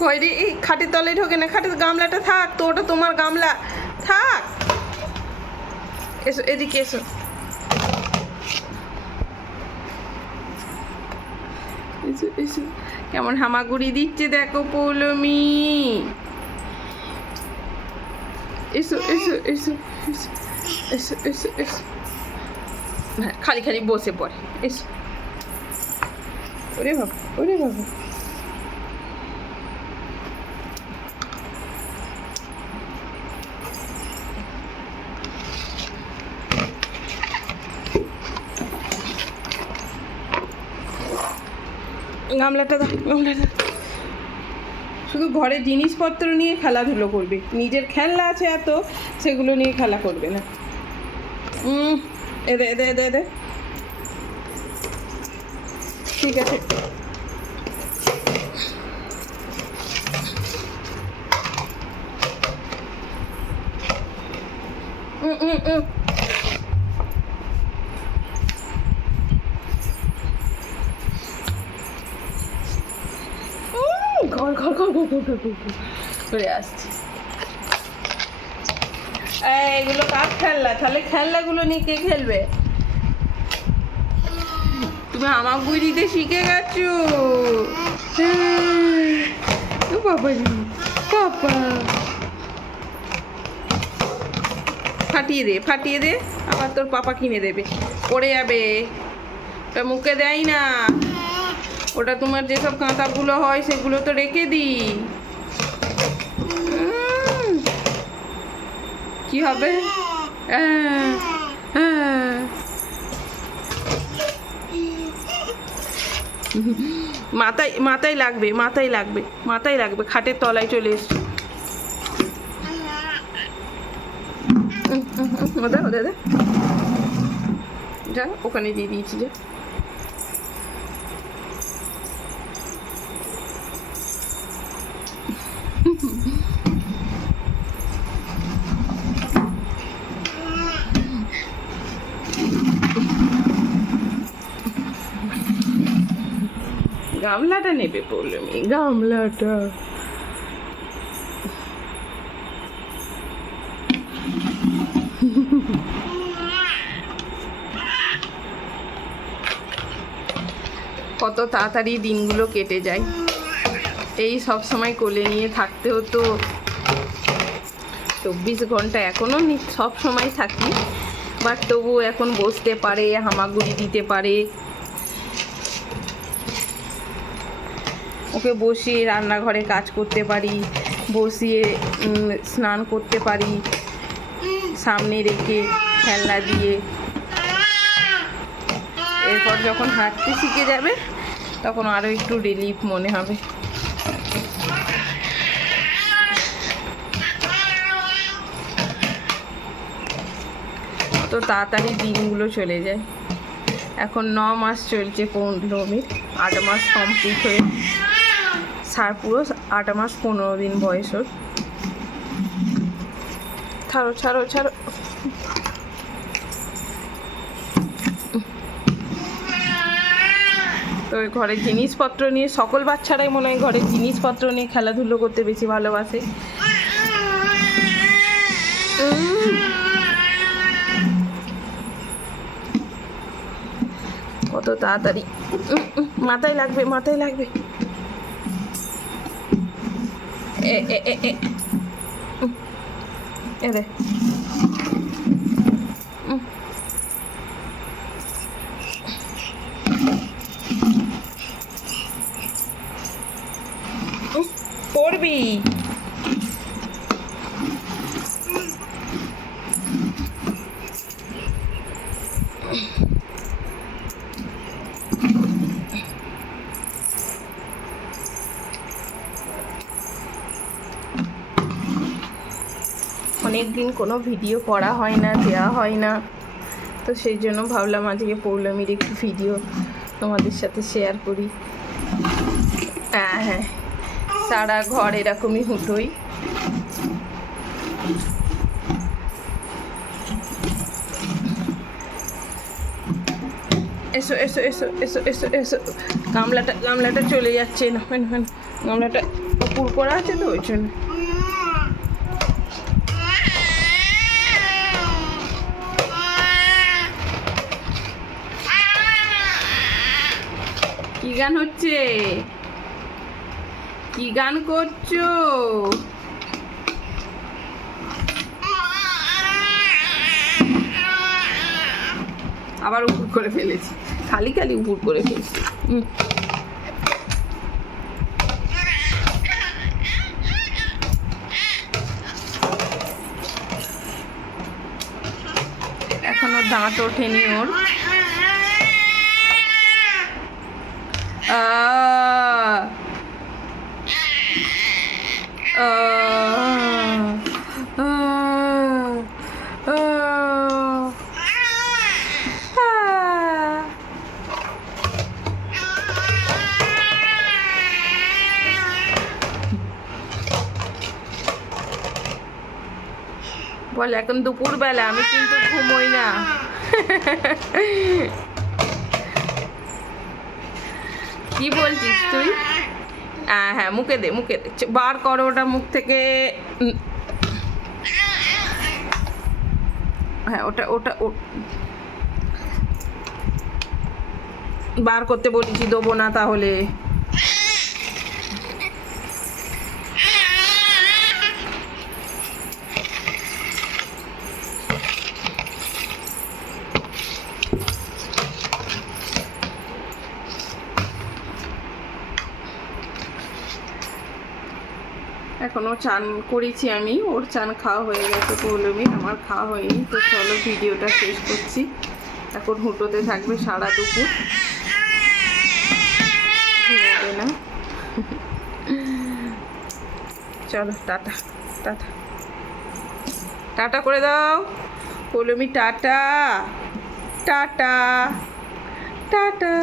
কই রে, এই খাটের তলে ঢোকে না, খাটের গামলাটা থাক, তো ওটা তোমার গামলা। থাক। এসো, এদিকে এসো। কেমন হামাগুড়ি দিচ্ছে দেখো পৌলমি। এসো এসো এসো এসো এসো এসো এসো। খালি খালি বসে পড়ে। এসো। ওরে বাবা ওরে বাবা। গামলাটা গামলাটা। শুধু ঘরে জিনিসপত্র নিয়ে খেলাধুলো করবে। নিজের খেলনা আছে এত, সেগুলো নিয়ে খেলা করবে না। এদে এদে এদে এদে ঠিক আছে। ঘর ঘর ঘর এগুলো কার খেলনা? তাহলে খেলনাগুলো নিয়ে কে খেলবে? তুমি আমার বুড়িতে শিখে গেছো? হ্যাঁ। বাবা বাবা। ফাটিয়ে দে ফাটিয়ে দে আবার তোর পাপা কিনে দেবে। পড়ে যাবে। ওটা মুখে দেয় না। ওটা তোমার যেসব কাঁথাগুলো হয় সেগুলো তো রেখে দিই। কি হবে? হ্যাঁ, হ্যাঁ। মাথায় মাথায় লাগবে মাথায় লাগবে মাথায় লাগবে, খাটের তলায় চলে এসছে দাদা যা ওখানে দিয়ে দিয়েছি যা গামলাটা নেবে বললাম গামলাটা। কত তাড়াতাড়ি দিনগুলো কেটে যায়। এই সব সময় কোলে নিয়ে থাকতে হতো চব্বিশ ঘণ্টা এখনও সব সময় থাকি। বাট তবু এখন বসতে পারে হামাগুড়ি দিতে পারে। ওকে বসিয়ে রান্নাঘরে কাজ করতে পারি, বসিয়ে স্নান করতে পারি, সামনে রেখে খেলনা দিয়ে। এরপর যখন হাঁটতে শিখে যাবে, তখন আরও একটু রিলিফ মনে হবে। তো তাড়াতাড়ি দিনগুলো চলে যায়। এখন ন মাস চলছে পৌলমীর আট মাস কমপ্লিট হয়ে। সার পুরো আট মাস পনেরো দিন বয়স ওর। ছাড়ো ছাড়ো ছাড়ো। তো ঘরের জিনিসপত্র নিয়ে, সকল বাচ্চারাই মনে হয় ঘরের জিনিসপত্র নিয়ে খেলাধুলো করতে বেশি ভালোবাসে। কত তাড়াতাড়ি। মাথায় লাগবে মাথায় লাগবে। eh, eh, eh, eh. Uh. Este. Uh. Uh. Porbi. অনেক দিন কোনো ভিডিও করা হয় না দেওয়া হয় না। তো সেই জন্য ভাবলাম আজকে পৌর্ণমীর একটু ভিডিও তোমাদের সাথে শেয়ার করি। হ্যাঁ হ্যাঁ। সারা ঘর এরকমই হুটোই। এসো এসো এসো এসো এসো এসো। গামলাটা গামলাটা চলে যাচ্ছে। না গামলাটা পুর করা আছে তো ওই জন্য। কি গান হচ্ছে? কি গান করছ? আবার উপুর করে ফেলেছি। খালি খালি উপর করে ফেলেছি। এখনও দাঁত ওঠেনি ওর। বল এখন দুপুর বেলা আমি কিন্তু ঘুমোই না। কি বলছিস তুই? হ্যাঁ হ্যাঁ মুখে দে মুখে দে। বার করো ওটা মুখ থেকে। হ্যাঁ ওটা ওটা বার করতে বলেছি, দেবো না তাহলে। এখনও চান করেছি আমি। ওর চান খাওয়া হয়ে গেছে পৌলমি আমার খাওয়া হয়নি। তো চলো ভিডিওটা শেষ করছি। এখন হুটোতে থাকবে সারা দুপুর। না। চলো, টাটা টাটা। টাটা করে দাও। পৌলমি টাটা। টাটা। টাটা।